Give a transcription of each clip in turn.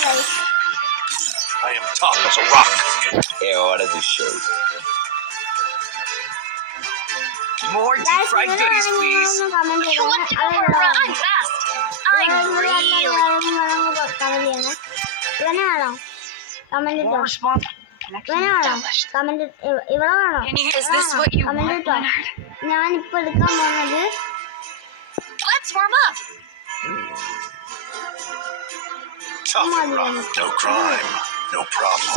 I am tough as a rock. É hora do show. More deep fried goodies, please. You want to go for a run? I'm fast. I'm really. More response. Connection established. Is this what you want, Leonard? Let's warm up. Tough and rough. No crime. No problem.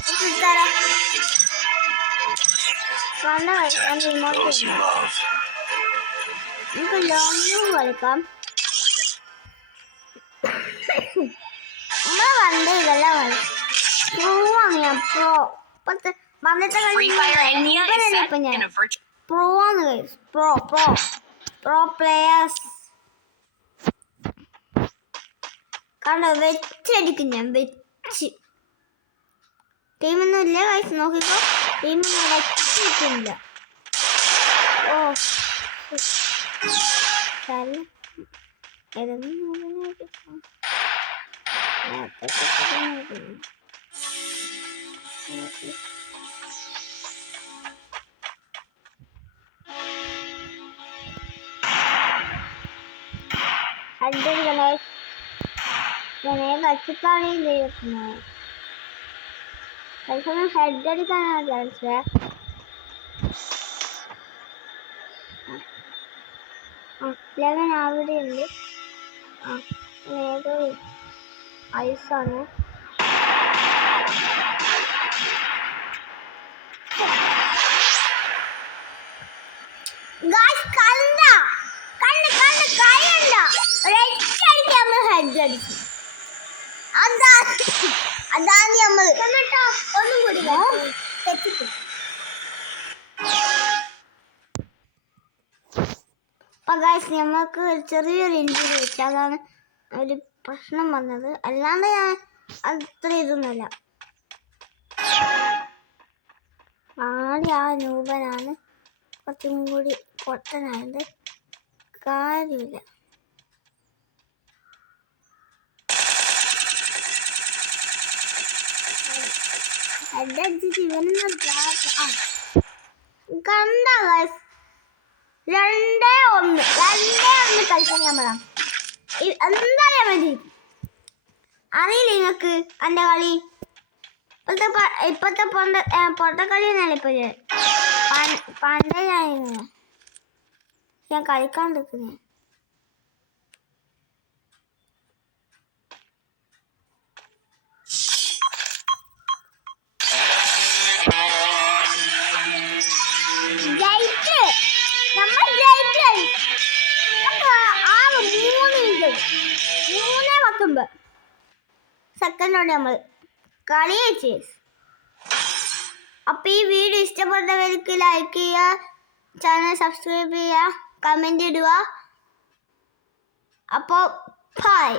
Protect those you love. Free Fire India is set in a virtual. Pro players. കണ്ടോ വെച്ചടിക്കും ഞാൻ വെച്ച് ടീമൊന്നും ഇല്ല guys നോക്കിക്കോ ടീമൊന്നും വെച്ചിട്ടില്ല ഓ കളിച്ചിട്ടാണ് ചെയ്യുന്നത് തൽക്കാലം head അടിക്കാനാണ് വിചാരിച്ചത് eleven അവിടെ ഉണ്ട് ഏതോ ഐസാണ് ഹെഡ് അടിക്കും അതാണ് നമ്മൾ ഒന്നും കൂടി അപ്പൊ ഗൈസ് ഞമ്മക്ക് ചെറിയൊരു ഇഞ്ചുറി വെച്ചു അതാണ് ഒരു പ്രശ്നം വന്നത് അല്ലാണ്ട് ഞാൻ അത്ര ഇതൊന്നുമല്ല ആദ്യം ആ നൂപനാണ് കുറച്ചും കൂടി പൊട്ടനായത് കാര്യമില്ല കണ്ട ഗൈസ് 2-1 കളിക്കാൻ നമ്മളാ എന്തായാലും മതി അറിയില്ല നിങ്ങൾക്ക് എൻ്റെ കളി ഇപ്പോഴത്തെ പൊട്ടക്കളി എന്നല്ല ഇപ്പൊ പണ്ടേ ഞാൻ കളിക്കാൻ നിൽക്കുന്നേ സെക്കൻഡോടെ നമ്മൾ കളി ജയിച്ചു അപ്പോൾ ഈ വീഡിയോ ഇഷ്ടപ്പെട്ടവർക്ക് ലൈക്ക് ചെയ്യുക ചാനൽ സബ്സ്ക്രൈബ് ചെയ്യുക കമൻറ്റ് ഇടുക അപ്പോൾ ബൈ